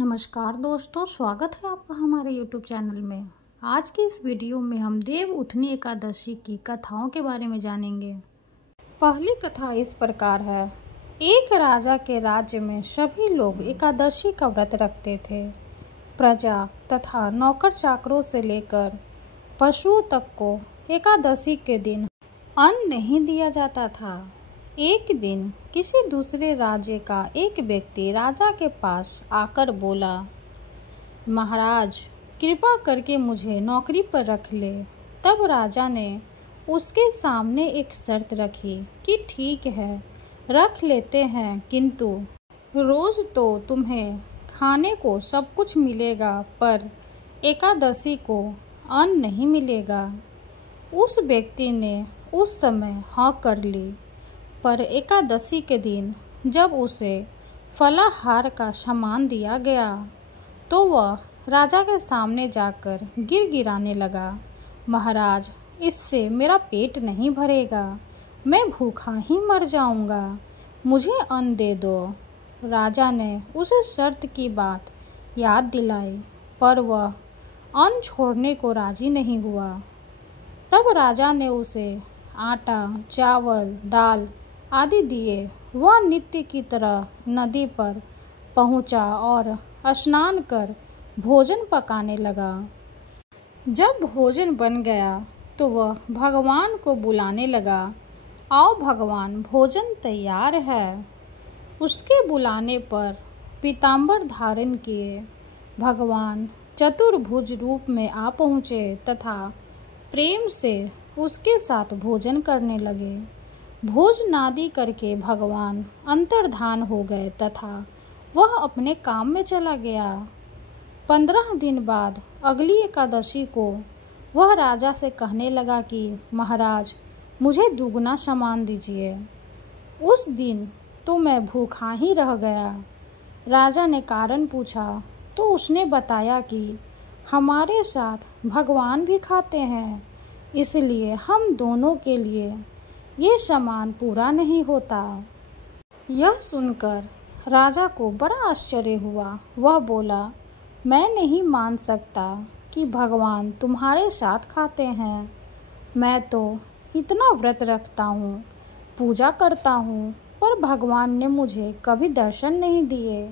नमस्कार दोस्तों, स्वागत है आपका हमारे YouTube चैनल में। आज की इस वीडियो में हम देव उठनी एकादशी की कथाओं के बारे में जानेंगे। पहली कथा इस प्रकार है। एक राजा के राज्य में सभी लोग एकादशी का व्रत रखते थे। प्रजा तथा नौकर चाकरों से लेकर पशुओं तक को एकादशी के दिन अन्न नहीं दिया जाता था। एक दिन किसी दूसरे राज्य का एक व्यक्ति राजा के पास आकर बोला, महाराज कृपा करके मुझे नौकरी पर रख ले। तब राजा ने उसके सामने एक शर्त रखी कि ठीक है, रख लेते हैं, किंतु रोज तो तुम्हें खाने को सब कुछ मिलेगा, पर एकादशी को अन्न नहीं मिलेगा। उस व्यक्ति ने उस समय हाँ कर ली, पर एकादशी के दिन जब उसे फलाहार का सामान दिया गया तो वह राजा के सामने जाकर गिड़गिड़ाने लगा, महाराज इससे मेरा पेट नहीं भरेगा, मैं भूखा ही मर जाऊंगा, मुझे अन्न दे दो। राजा ने उसे शर्त की बात याद दिलाई, पर वह अन्न छोड़ने को राजी नहीं हुआ। तब राजा ने उसे आटा, चावल, दाल आदि दिए। वह नित्य की तरह नदी पर पहुंचा और स्नान कर भोजन पकाने लगा। जब भोजन बन गया तो वह भगवान को बुलाने लगा, आओ भगवान, भोजन तैयार है। उसके बुलाने पर पीताम्बर धारण किए भगवान चतुर्भुज रूप में आ पहुँचे तथा प्रेम से उसके साथ भोजन करने लगे। भोजनादि करके भगवान अंतर्धान हो गए तथा वह अपने काम में चला गया। 15 दिन बाद अगली एकादशी को वह राजा से कहने लगा कि महाराज मुझे दुगना सामान दीजिए। उस दिन तो मैं भूखा ही रह गया। राजा ने कारण पूछा तो उसने बताया कि हमारे साथ भगवान भी खाते हैं, इसलिए हम दोनों के लिए ये सामान पूरा नहीं होता। यह सुनकर राजा को बड़ा आश्चर्य हुआ। वह बोला, मैं नहीं मान सकता कि भगवान तुम्हारे साथ खाते हैं। मैं तो इतना व्रत रखता हूँ, पूजा करता हूँ, पर भगवान ने मुझे कभी दर्शन नहीं दिए।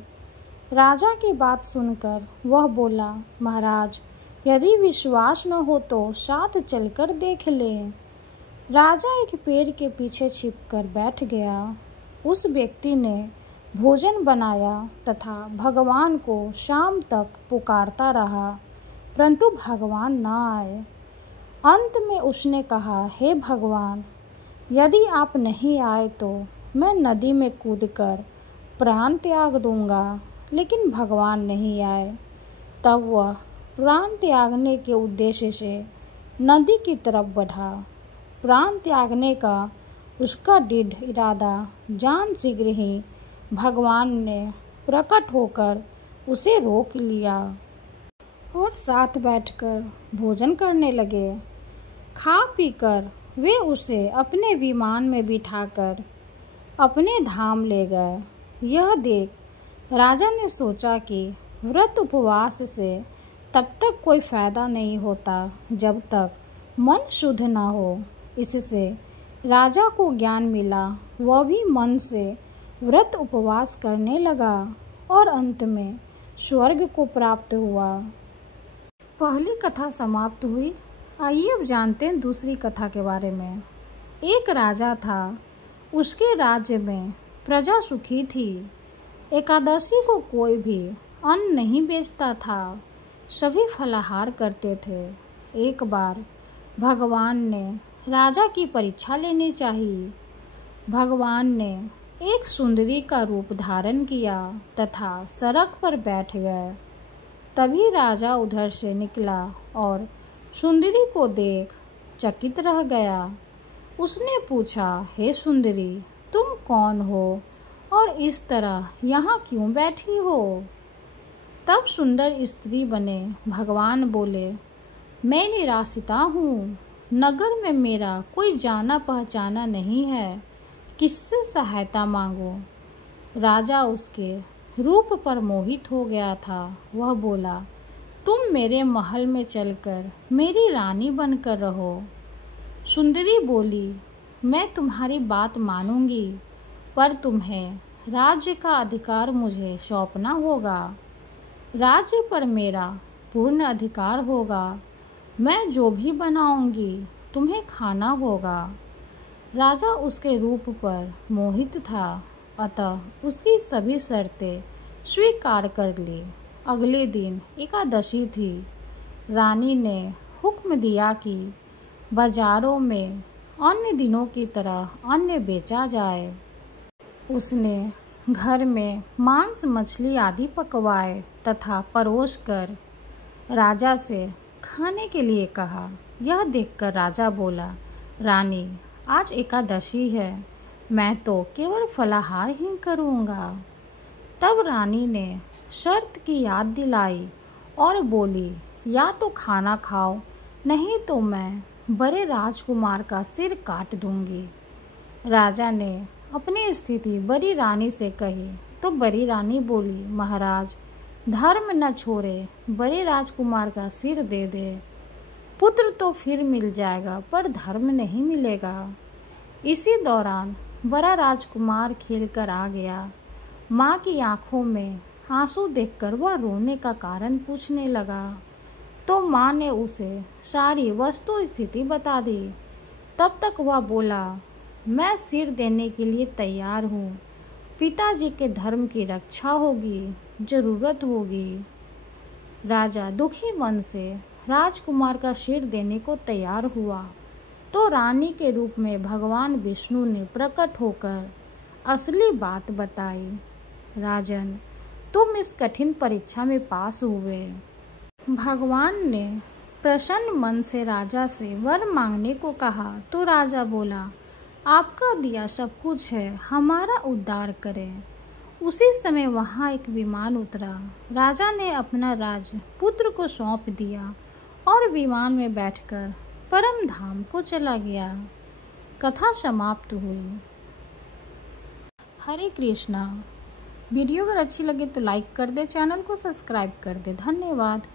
राजा की बात सुनकर वह बोला, महाराज यदि विश्वास न हो तो साथ चलकर देख लें। राजा एक पेड़ के पीछे छिपकर बैठ गया। उस व्यक्ति ने भोजन बनाया तथा भगवान को शाम तक पुकारता रहा, परंतु भगवान न आए। अंत में उसने कहा, हे भगवान, यदि आप नहीं आए तो मैं नदी में कूदकर प्राण त्याग दूंगा, लेकिन भगवान नहीं आए। तब वह प्राण त्यागने के उद्देश्य से नदी की तरफ बढ़ा। प्राण त्यागने का उसका दृढ़ इरादा जान शीघ्र ही भगवान ने प्रकट होकर उसे रोक लिया और साथ बैठकर भोजन करने लगे। खा पीकर वे उसे अपने विमान में बिठाकर अपने धाम ले गए। यह देख राजा ने सोचा कि व्रत उपवास से तब तक कोई फायदा नहीं होता जब तक मन शुद्ध न हो। इससे राजा को ज्ञान मिला। वह भी मन से व्रत उपवास करने लगा और अंत में स्वर्ग को प्राप्त हुआ। पहली कथा समाप्त हुई। आइए अब जानते हैं दूसरी कथा के बारे में। एक राजा था, उसके राज्य में प्रजा सुखी थी। एकादशी को कोई भी अन्न नहीं बेचता था, सभी फलाहार करते थे। एक बार भगवान ने राजा की परीक्षा लेनी चाहिए। भगवान ने एक सुंदरी का रूप धारण किया तथा सड़क पर बैठ गए। तभी राजा उधर से निकला और सुंदरी को देख चकित रह गया। उसने पूछा, हे सुंदरी, तुम कौन हो और इस तरह यहाँ क्यों बैठी हो? तब सुंदर स्त्री बने भगवान बोले, मैं निराश्रिता हूँ, नगर में मेरा कोई जाना पहचाना नहीं है, किससे सहायता मांगो? राजा उसके रूप पर मोहित हो गया था। वह बोला, तुम मेरे महल में चलकर मेरी रानी बनकर रहो। सुंदरी बोली, मैं तुम्हारी बात मानूंगी, पर तुम्हें राज्य का अधिकार मुझे सौंपना होगा। राज्य पर मेरा पूर्ण अधिकार होगा। मैं जो भी बनाऊंगी तुम्हें खाना होगा। राजा उसके रूप पर मोहित था, अतः उसकी सभी शर्तें स्वीकार कर ली। अगले दिन एकादशी थी। रानी ने हुक्म दिया कि बाजारों में अन्य दिनों की तरह अन्न बेचा जाए। उसने घर में मांस, मछली आदि पकवाए तथा परोसकर राजा से खाने के लिए कहा। यह देखकर राजा बोला, रानी, आज एकादशी है, मैं तो केवल फलाहार ही करूँगा। तब रानी ने शर्त की याद दिलाई और बोली, या तो खाना खाओ, नहीं तो मैं बड़े राजकुमार का सिर काट दूंगी। राजा ने अपनी स्थिति बड़ी रानी से कही तो बड़ी रानी बोली, महाराज, धर्म न छोड़े बड़े राजकुमार का सिर दे दे। पुत्र तो फिर मिल जाएगा, पर धर्म नहीं मिलेगा। इसी दौरान बड़ा राजकुमार खेलकर आ गया। माँ की आंखों में आंसू देखकर वह रोने का कारण पूछने लगा, तो माँ ने उसे सारी वस्तु स्थिति बता दी। तब तक वह बोला, मैं सिर देने के लिए तैयार हूँ। पिताजी के धर्म की रक्षा होगी, जरूरत होगी। राजा दुखी मन से राजकुमार का सिर देने को तैयार हुआ तो रानी के रूप में भगवान विष्णु ने प्रकट होकर असली बात बताई। राजन, तुम इस कठिन परीक्षा में पास हुए। भगवान ने प्रसन्न मन से राजा से वर मांगने को कहा तो राजा बोला, आपका दिया सब कुछ है, हमारा उद्धार करें। उसी समय वहाँ एक विमान उतरा। राजा ने अपना राज्य पुत्र को सौंप दिया और विमान में बैठकर परम धाम को चला गया। कथा समाप्त हुई। हरे कृष्णा। वीडियो अगर अच्छी लगे तो लाइक कर दे, चैनल को सब्सक्राइब कर दे। धन्यवाद।